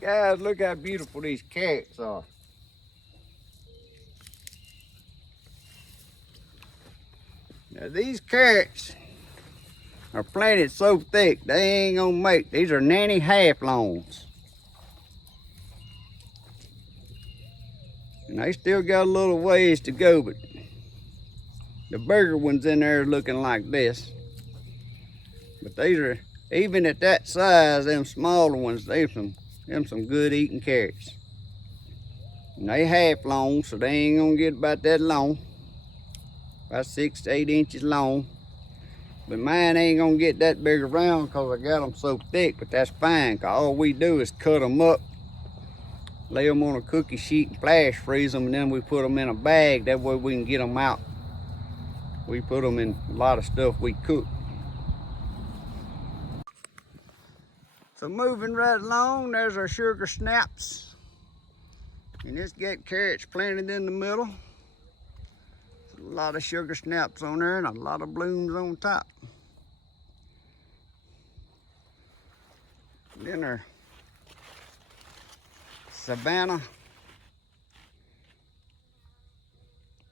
Guys, look how beautiful these carrots are. Now these carrots are planted so thick they ain't gonna make. These are nanny half lawns. And they still got a little ways to go, but the bigger ones in there are looking like this. But these are, even at that size, them smaller ones, them some good eating carrots. And they half long, so they ain't gonna get about that long. About 6 to 8 inches long. But mine ain't gonna get that big around because I got them so thick, but that's fine, because all we do is cut them up, lay them on a cookie sheet and flash freeze them, and then we put them in a bag. That way we can get them out. We put them in a lot of stuff we cook. So moving right along, there's our sugar snaps. And it's got carrots planted in the middle. A lot of sugar snaps on there and a lot of blooms on top. And then our Savannah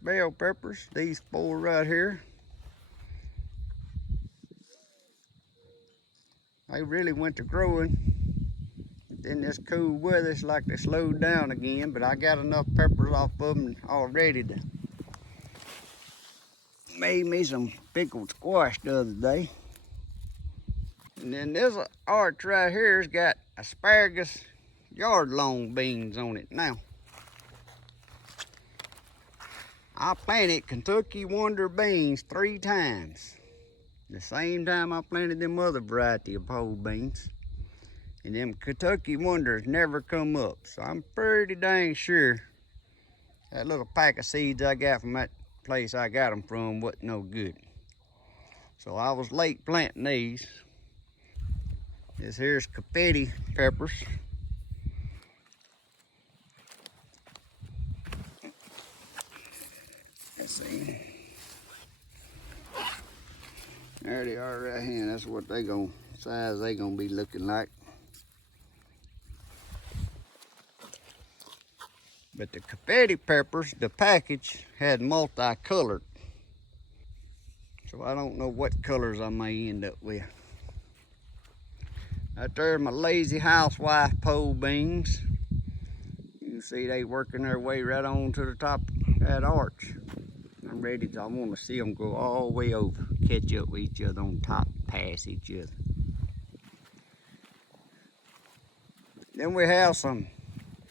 bell peppers, these 4 right here. They really went to growing. Then this cool weather, it's like they slowed down again, but I got enough peppers off of them already to made me some pickled squash the other day. And then this arch right here has got asparagus yard long beans on it now. I planted Kentucky Wonder beans 3 times. The same time I planted them other variety of pole beans. And them Kentucky Wonders never come up. So I'm pretty dang sure that little pack of seeds I got from that place I got them from wasn't no good. So I was late planting these. This here's confetti peppers. Let's see. There they are right here. That's what size they gonna be looking like. But the confetti peppers, the package had multicolored. So I don't know what colors I may end up with. Right there, my lazy housewife pole beans. You can see they working their way right on to the top of that arch. I want to see them go all the way over, catch up with each other on top, pass each other. Then we have some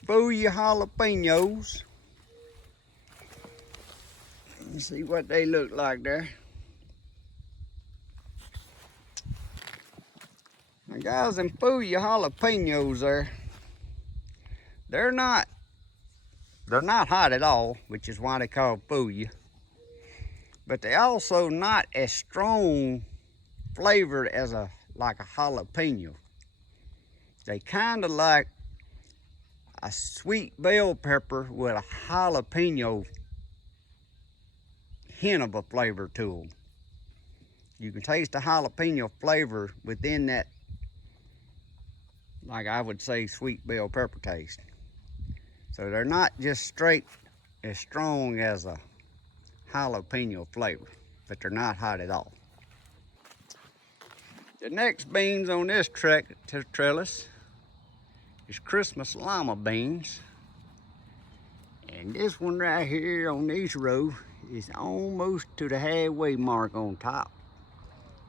Fuya jalapenos. Let's see what they look like there. Now guys, them Fuya jalapenos there, they're not hot at all, which is why they call Fuya. But they also not as strong flavored as like a jalapeno. They kind of like a sweet bell pepper with a jalapeno hint of a flavor to them. You can taste the jalapeno flavor within that, like I would say, sweet bell pepper taste. So they're not just straight as strong as a jalapeno flavor, but they're not hot at all. The next beans on this trellis is Christmas Llama beans. And this one right here on this row is almost to the halfway mark on top.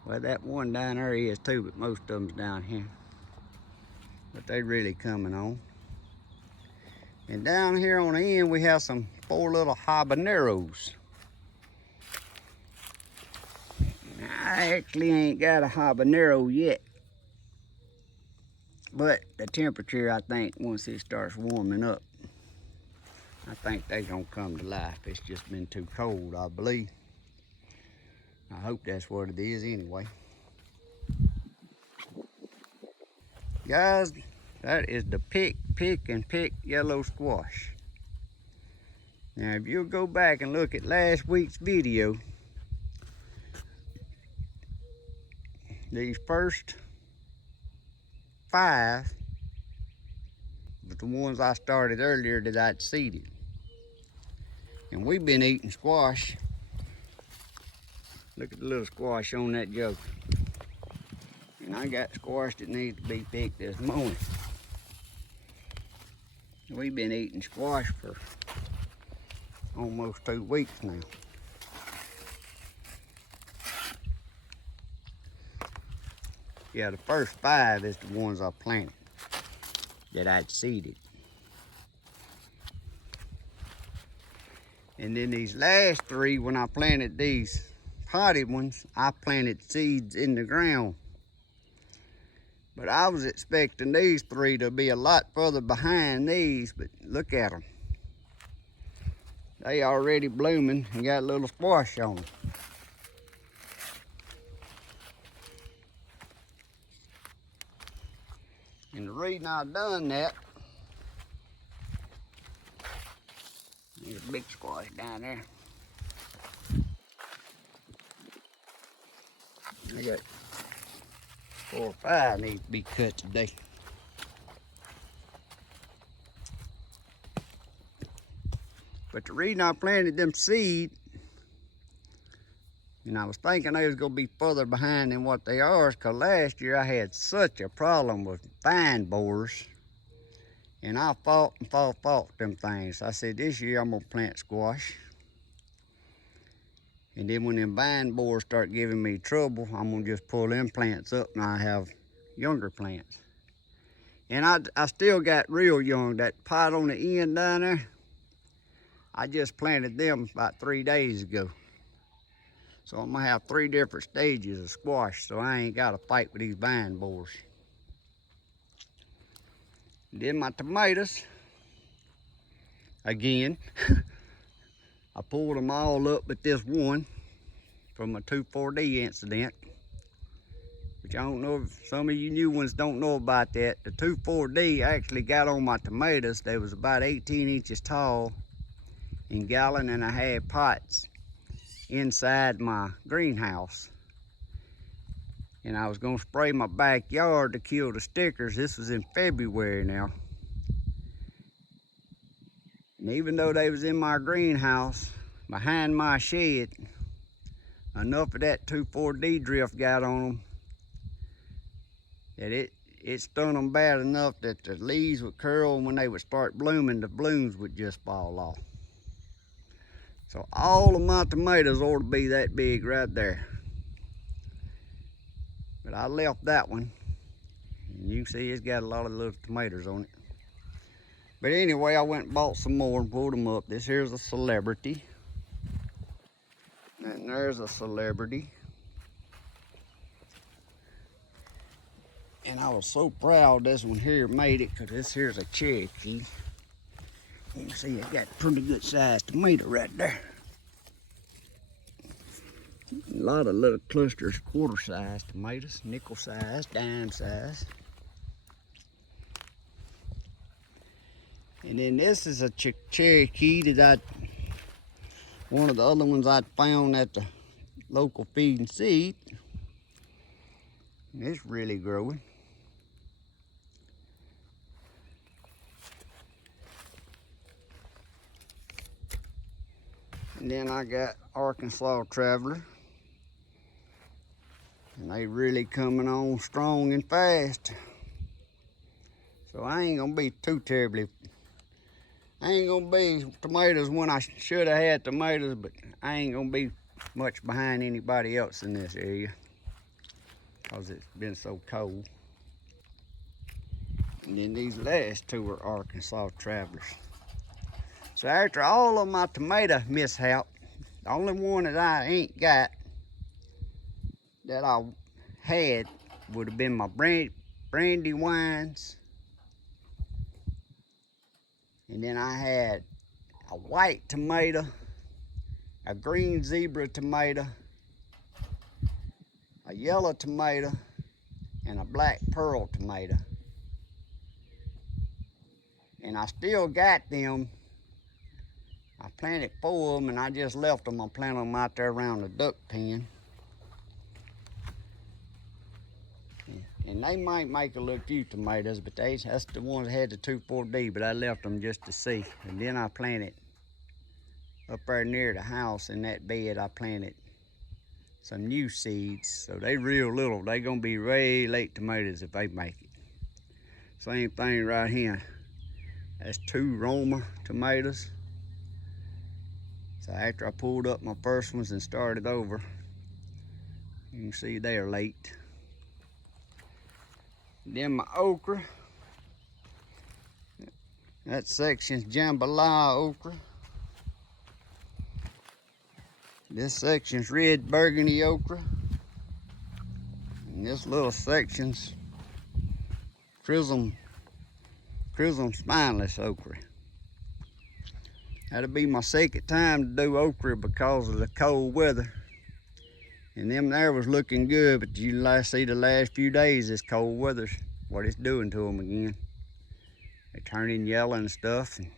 Well, that one down there is too, but most of them's down here. But they really coming on. And down here on the end, we have some 4 little habaneros. I actually ain't got a habanero yet. But the temperature, I think, once it starts warming up, I think they're gonna come to life. It's just been too cold, I believe. I hope that's what it is anyway. Guys, that is the pick yellow squash. Now, if you'll go back and look at last week's video, these first 5 the ones I started earlier that I'd seeded. And we've been eating squash. Look at the little squash on that joke. And I got squash that needs to be picked this morning. We've been eating squash for almost 2 weeks now. Yeah, the first 5 is the ones I planted that I'd seeded. And then these last 3, when I planted these potted ones, I planted seeds in the ground. But I was expecting these 3 to be a lot further behind these, but look at them. They already blooming and got a little squash on them. And the reason I done that, there's a big squash down there. I got 4 or 5 need to be cut today. But the reason I planted them seeds, and I was thinking they was gonna be further behind than what they are, is because last year I had such a problem with vine borers. And I fought them things. I said, this year I'm gonna plant squash. And then when them vine borers start giving me trouble, I'm gonna just pull them plants up and I have younger plants. And I still got real young. That pot on the end down there, I just planted them about 3 days ago. So I'm gonna have 3 different stages of squash, so I ain't gotta fight with these vine borers. Then my tomatoes, again, I pulled them all up but this one from a 2,4-D incident. Which I don't know if some of you new ones don't know about that. The 2,4-D actually got on my tomatoes. They was about 18 inches tall in 1.5-gallon pots inside my greenhouse. And I was gonna spray my backyard to kill the stickers. This was in February now. And even though they was in my greenhouse, behind my shed, enough of that 2,4-D drift got on them that it stung them bad enough that the leaves would curl, and when they would start blooming, the blooms would just fall off. So all of my tomatoes ought to be that big right there. But I left that one, and you can see it's got a lot of little tomatoes on it. But anyway, I went and bought some more and pulled them up. This here's a celebrity. And there's a celebrity. And I was so proud this one here made it, because this here's a Cherokee. You can see it got a pretty good sized tomato right there. A lot of little clusters, quarter-sized tomatoes, nickel-sized, dime-sized. And then this is a Cherokee that one of the other ones I found at the local feed and seed. And it's really growing. And then I got Arkansas Traveler. And they really coming on strong and fast. So I ain't gonna be too terribly, I ain't gonna be tomatoes when I should have had tomatoes, but I ain't gonna be much behind anybody else in this area because it's been so cold. And then these last 2 are Arkansas Travelers. So after all of my tomato mishap, the only one that I ain't got that I had would have been my brandywines. And then I had a white tomato, a green zebra tomato, a yellow tomato, and a black pearl tomato. And I still got them. I planted 4 of them and I just left them. I planted them out there around the duck pen. Yeah. And they might make a little few tomatoes, but that's the ones that had the 2,4-D, but I left them just to see. And then I planted up there near the house in that bed, I planted some new seeds. So they real little. They gonna be way late tomatoes if they make it. Same thing right here. That's 2 Roma tomatoes. So after I pulled up my first ones and started over, you can see they're late. Then my okra. That section's jambalaya okra. This section's red burgundy okra. And this little section's prism spineless okra. That'll be my second time to do okra because of the cold weather. And them there was looking good, but you see the last few days, this cold weather's what it's doing to them again. They turning yellow and stuff. And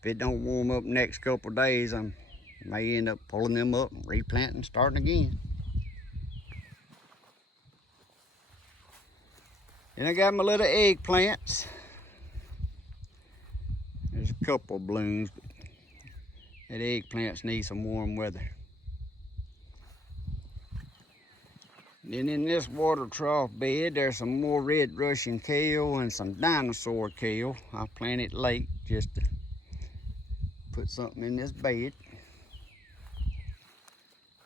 if it don't warm up next couple of days, I may end up pulling them up and replanting, starting again. And I got my little eggplants. There's a couple of blooms, but that eggplants need some warm weather. Then in this water trough bed, there's some more red Russian kale and some dinosaur kale. I planted late just to put something in this bed.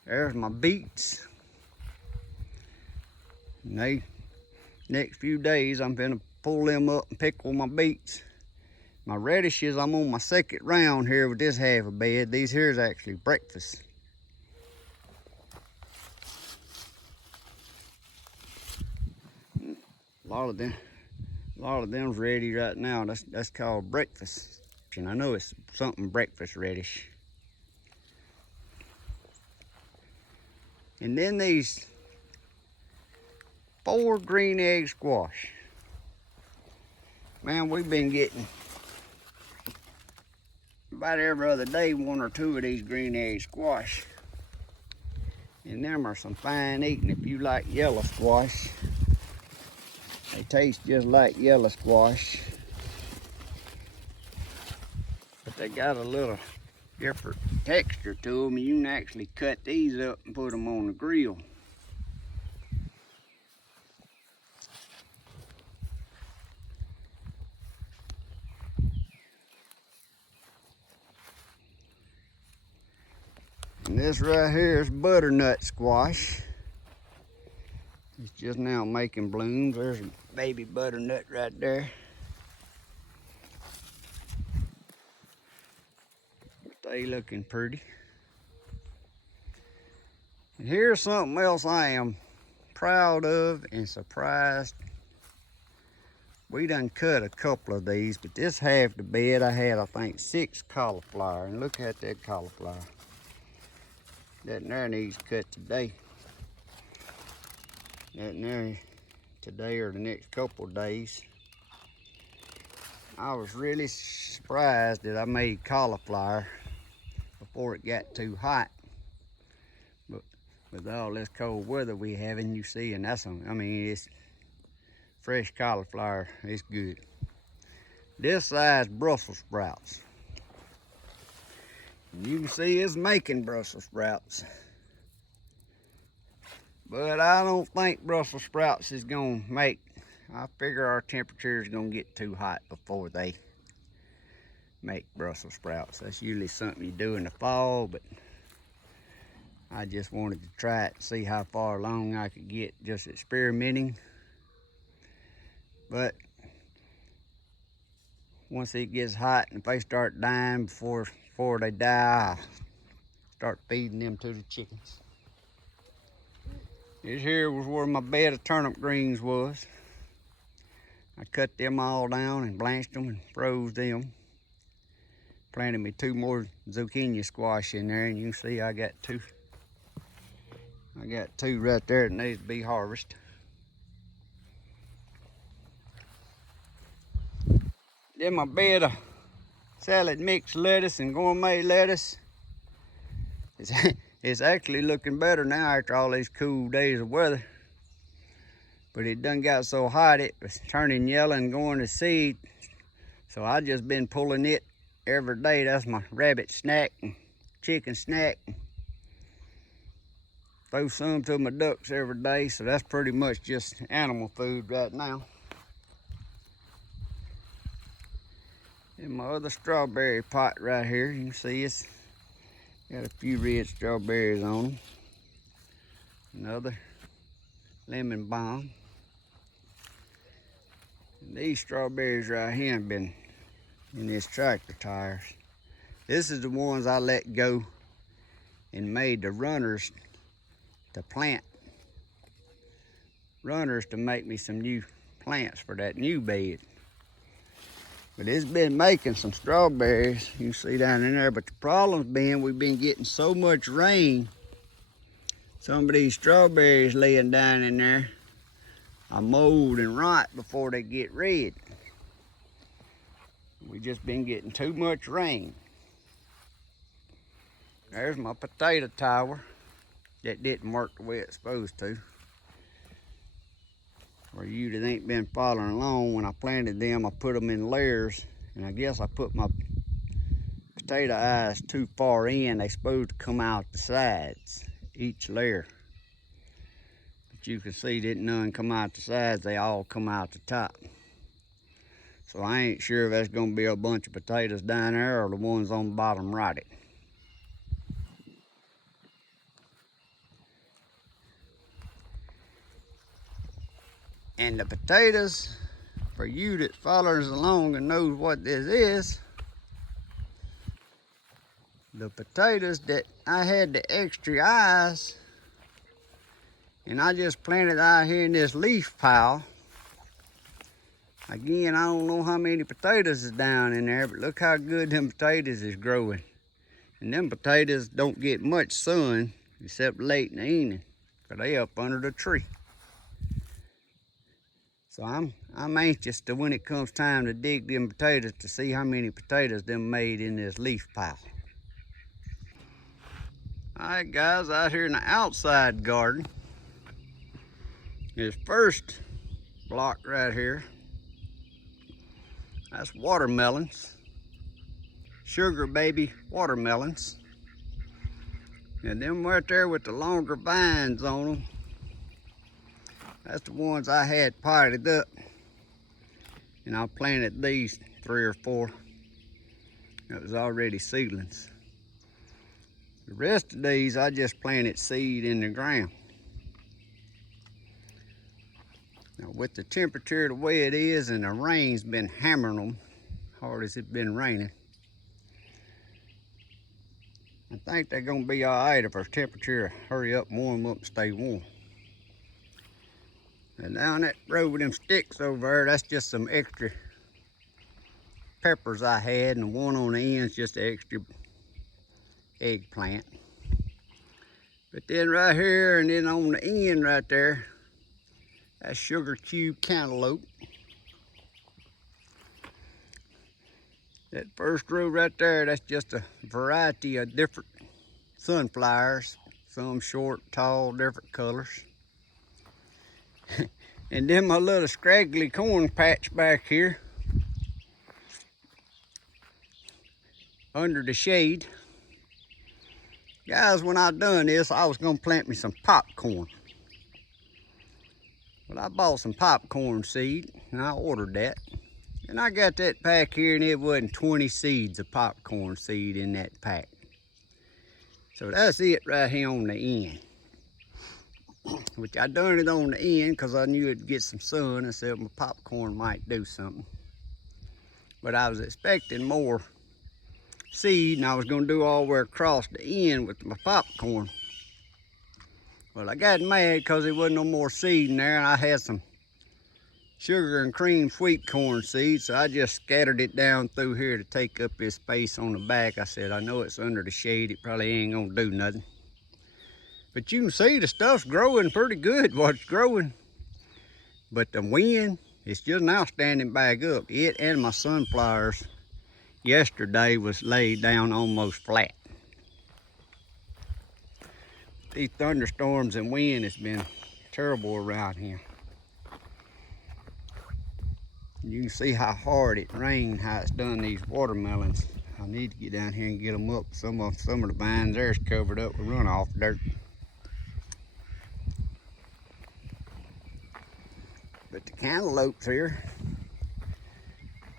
There's my beets. And next few days, I'm gonna pull them up and pickle my beets. My radishes, I'm on my second round here with this half a bed. These here's actually breakfast. A lot of them's ready right now. That's called breakfast. And I know it's something breakfast radish. And then these 4 green egg squash. Man, we've been getting about every other day 1 or 2 of these green egg squash. And them are some fine eating if you like yellow squash. They taste just like yellow squash, but they got a little different texture to them. You can actually cut these up and put them on the grill. And this right here is butternut squash. It's just now making blooms. There's a baby butternut right there. They looking pretty. And here's something else I am proud of and surprised. We done cut a couple of these, but this half the bed I had, I think, 6 cauliflower. And look at that cauliflower. That there needs cut today. That there today or the next couple of days. I was really surprised that I made cauliflower before it got too hot. But with all this cold weather we having, you see, and I mean, it's fresh cauliflower, it's good. This size Brussels sprouts. And you can see it's making Brussels sprouts. But I don't think Brussels sprouts is gonna make, I figure our temperature is gonna get too hot before they make Brussels sprouts. That's usually something you do in the fall, but I just wanted to try it and see how far along I could get just experimenting. But once it gets hot and if they start dying before they die, I start feeding them to the chickens. This here was where my bed of turnip greens was. I cut them all down and blanched them and froze them. Planted me 2 more zucchini squash in there, and you can see I got 2. I got 2 right there that needs to be harvested. Then my bed of salad mix lettuce and gourmet lettuce. It's actually looking better now after all these cool days of weather. but it done got so hot it was turning yellow and going to seed. So I just been pulling it every day. That's my rabbit snack and chicken snack. Throw some to my ducks every day, so that's pretty much just animal food right now. And my other strawberry pot right here, you can see it's got a few red strawberries on them. Another lemon balm. And these strawberries right here have been in these tractor tires. This is the ones I let go and made the runners to plant. Runners to make me some new plants for that new bed. But it's been making some strawberries, you can see down in there, but the problem's been we've been getting so much rain. Some of these strawberries laying down in there are mold and rot before they get red. We just been getting too much rain. There's my potato tower that didn't work the way it's supposed to. For you that ain't been following along, when I planted them, I put them in layers, and I guess I put my potato eyes too far in. They supposed to come out the sides, each layer. But you can see didn't none come out the sides, they all come out the top. So I ain't sure if that's gonna be a bunch of potatoes down there or the ones on the bottom rotted. And the potatoes, for you that follows along and knows what this is, the potatoes that I had the extra eyes, and I just planted out here in this leaf pile. Again, I don't know how many potatoes is down in there, but look how good them potatoes is growing. And them potatoes don't get much sun except late in the evening, because they up under the tree. So I'm anxious to when it comes time to dig them potatoes to see how many potatoes them made in this leaf pile. All right, guys, out here in the outside garden, this first block right here, that's watermelons, sugar baby watermelons. And them right there with the longer vines on them, that's the ones I had potted up. And I planted these 3 or 4. It was already seedlings. The rest of these I just planted seed in the ground. Now with the temperature the way it is and the rain's been hammering them hard as it's been raining, I think they're gonna be all right if our temperature hurry up, warm up and stay warm. And down that road with them sticks over there, that's just some extra peppers I had, and the one on the end is just an extra eggplant. But then right here and then on the end right there, that's sugar cube cantaloupe. That first row right there, that's just a variety of different sunflowers, some short, tall, different colors. And then my little scraggly corn patch back here under the shade. Guys, when I done this, I was gonna plant me some popcorn. But I bought some popcorn seed and I ordered that. And I got that pack here and it wasn't 20 seeds of popcorn seed in that pack. So that's it right here on the end. Which I done it on the end because I knew it'd get some sun. I said my popcorn might do something. But I was expecting more seed and I was gonna do all the way across the end with my popcorn. Well, I got mad because there wasn't no more seed in there and I had some sugar and cream sweet corn seeds, so I just scattered it down through here to take up this space on the back. I said, I know it's under the shade, it probably ain't gonna do nothing. But you can see the stuff's growing pretty good, what's growing. But the wind, it's just now standing back up. It and my sunflowers yesterday was laid down almost flat. These thunderstorms and wind has been terrible around here. You can see how hard it rained, how it's done these watermelons. I need to get down here and get them up. Some of the vines there's covered up with runoff dirt. But the cantaloupes here,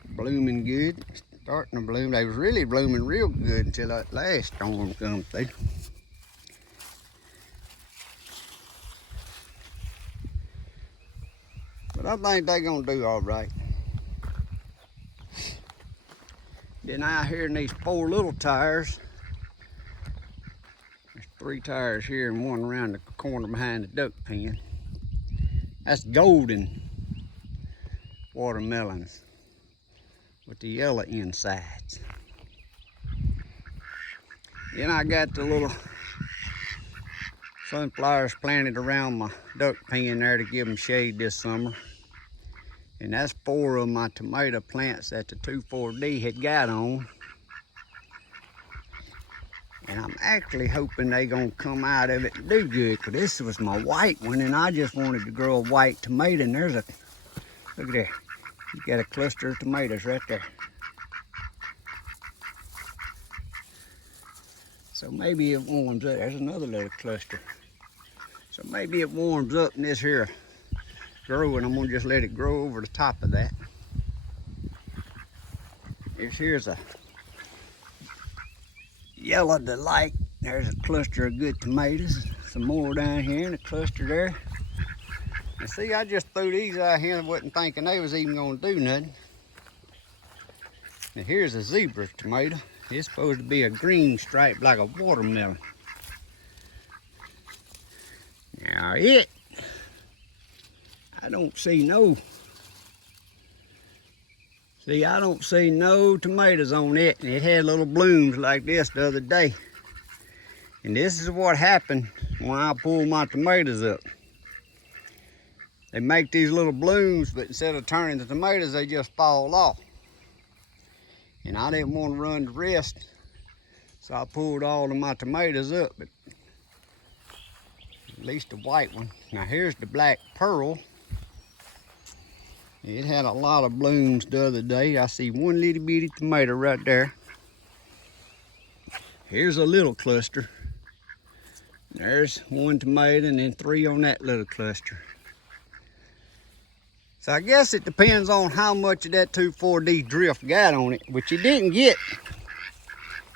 blooming good, starting to bloom. They was really blooming real good until that last storm come through. But I think they're gonna do all right. Then out here in these 4 little tires, there's 3 tires here and 1 around the corner behind the duck pen. That's golden watermelons with the yellow insides. Then I got the little sunflowers planted around my duck pen there to give them shade this summer. And that's 4 of my tomato plants that the 2,4-D had got on. And I'm actually hoping they gonna come out of it and do good, because this was my white one and I just wanted to grow a white tomato. And there's a, look at there, you got a cluster of tomatoes right there. So maybe it warms up. There's another little cluster. So maybe it warms up in this here grow, and I'm gonna just let it grow over the top of that. Here's a yellow delight. There's a cluster of good tomatoes. Some more down here and a cluster there. And see, I just threw these out here and wasn't thinking they was even gonna do nothing. And here's a zebra tomato. It's supposed to be a green stripe like a watermelon. Now I don't see no tomatoes on it, and it had little blooms like this the other day. And this is what happened when I pull my tomatoes up. They make these little blooms, but instead of turning the tomatoes, they just fall off. And I didn't want to run the risk, so I pulled all of my tomatoes up, but at least the white one. Now here's the black pearl. It had a lot of blooms the other day. I see 1 little bitty tomato right there. Here's a little cluster. There's 1 tomato and then 3 on that little cluster. So I guess it depends on how much of that 2,4-D drift got on it, which it didn't get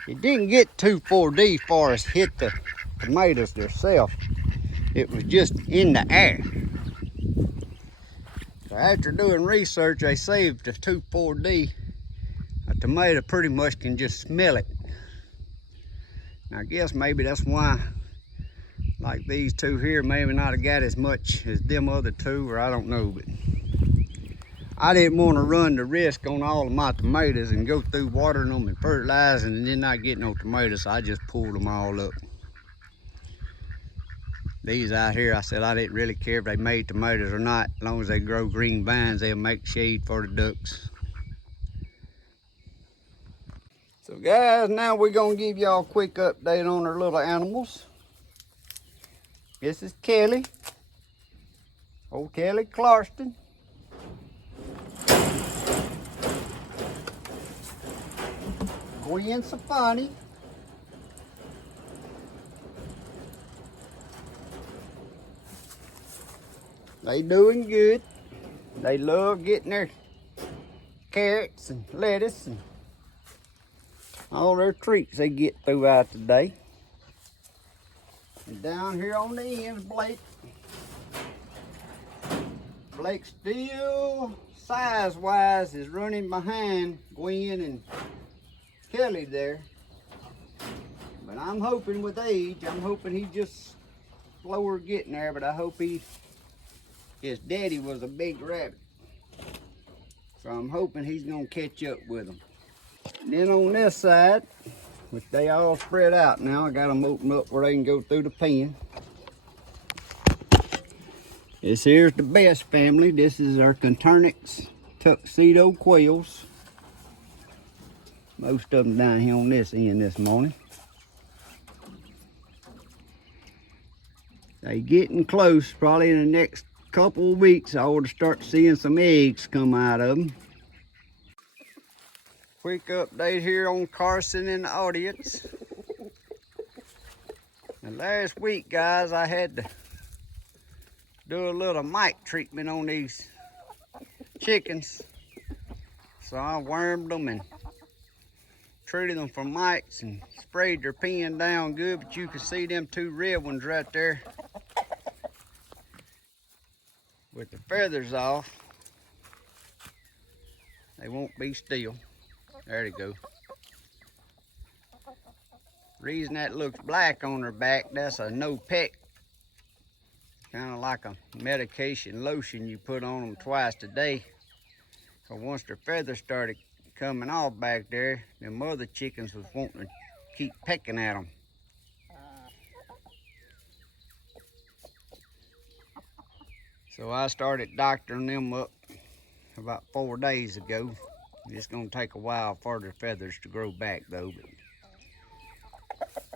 2,4-D as far as hit the tomatoes themselves. It was just in the air. So after doing research, they say if the 2,4-D, a tomato pretty much can just smell it. And I guess maybe that's why, like these 2 here, maybe not have got as much as them other 2, or I don't know. But I didn't want to run the risk on all of my tomatoes and go through watering them and fertilizing and then not get no tomatoes, so I just pulled them all up. These out here, I said I didn't really care if they made tomatoes or not. As long as they grow green vines, they'll make shade for the ducks. So guys, now we're gonna give y'all a quick update on our little animals. This is Kelly, old Kelly Clarkston. Gwen Safani. They doing good. They love getting their carrots and lettuce and all their treats they get throughout the day. And down here on the end, Blake still size-wise is running behind Gwen and Kelly there. But I'm hoping with age, I'm hoping he's just slower getting there, but I hope his daddy was a big rabbit. So I'm hoping he's gonna catch up with him. And then on this side, which they all spread out now, I got them open up where they can go through the pen. This here's the best family. This is our Coturnix Tuxedo Quails. Most of them down here on this end this morning. They getting close. Probably in the next couple of weeks, I ought to start seeing some eggs come out of them. Quick update here on Carson in the audience. And last week, guys, I had to do a little mite treatment on these chickens. So I wormed them and treated them for mites and sprayed their pen down good, but you can see them two red ones right there with the feathers off. They won't be still. There they go. Reason that looks black on their back, that's a no pet. Kind of like a medication lotion you put on them twice a day. So once their feathers started coming off back there, the mother chickens was wanting to keep pecking at them. So I started doctoring them up about 4 days ago. It's gonna take a while for their feathers to grow back though. But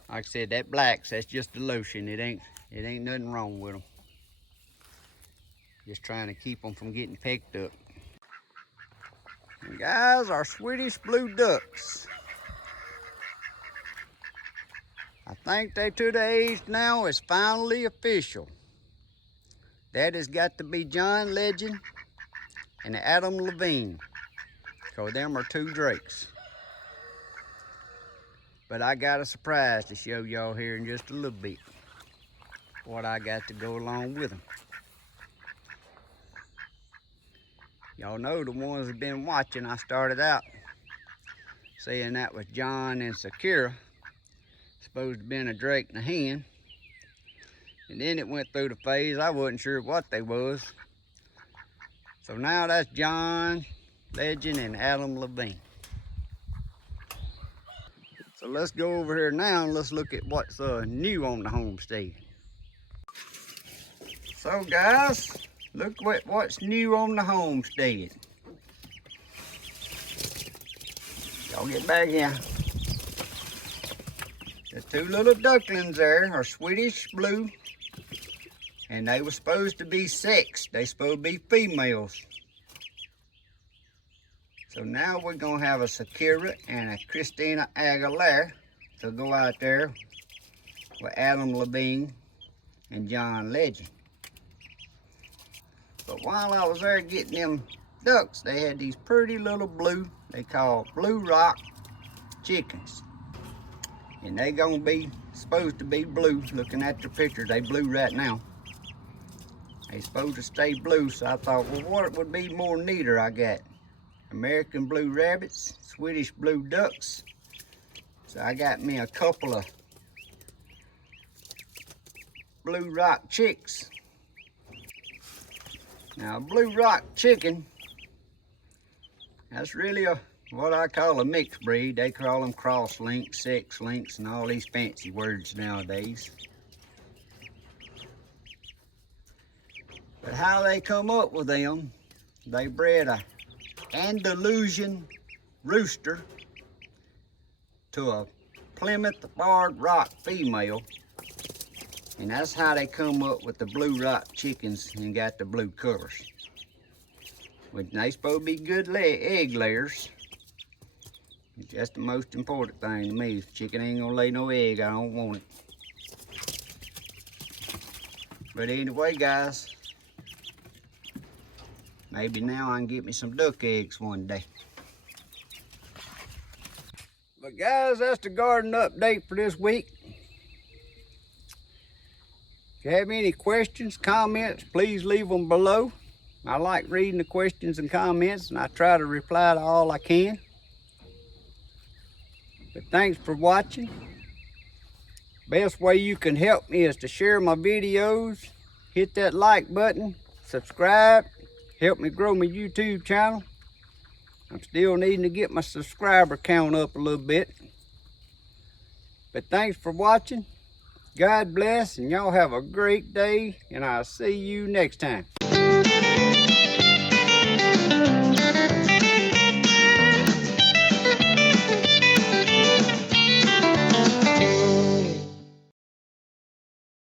like I said, that blacks, that's just the lotion. It ain't nothing wrong with them. Just trying to keep them from getting pecked up. And guys, our Swedish Blue Ducks. I think they to the age now is finally official. That has got to be John Legend and Adam Levine. So them are two drakes. But I got a surprise to show y'all here in just a little bit. What I got to go along with them. Y'all know the ones that have been watching, I started out saying that was John and Sakura. Supposed to have been a drake and a hen. And then it went through the phase, I wasn't sure what they was. So now that's John Legend and Adam Levine. So let's go over here now and let's look at what's new on the homestead. So guys, look what's new on the homestead. Y'all get back here. The two little ducklings there are Swedish Blue, and they were supposed to be sexed. They supposed to be females. So now we're gonna have a Sakura and a Christina Aguilera to go out there with Adam Levine and John Legend. But while I was there getting them ducks, they had these pretty little blue, they call blue rock chickens. And they gonna be supposed to be blue. Looking at the picture, they blue right now. They supposed to stay blue, so I thought, well, what would be more neater? I got American blue rabbits, Swedish blue ducks. So I got me a couple of blue rock chicks. Now, a blue rock chicken, that's really what I call a mixed breed. They call them cross links, sex links, and all these fancy words nowadays. But how they come up with them, they bred a Andalusian rooster to a Plymouth barred rock female. And that's how they come up with the blue rock chickens and got the blue colors. But they supposed to be good egg layers. That's the most important thing to me. If chicken ain't gonna lay no egg, I don't want it. But anyway, guys, maybe now I can get me some duck eggs one day. But guys, that's the garden update for this week. If you have any questions, comments, please leave them below. I like reading the questions and comments, and I try to reply to all I can. But thanks for watching. Best way you can help me is to share my videos, hit that like button, subscribe, help me grow my YouTube channel. I'm still needing to get my subscriber count up a little bit. But thanks for watching. God bless, and y'all have a great day, and I'll see you next time.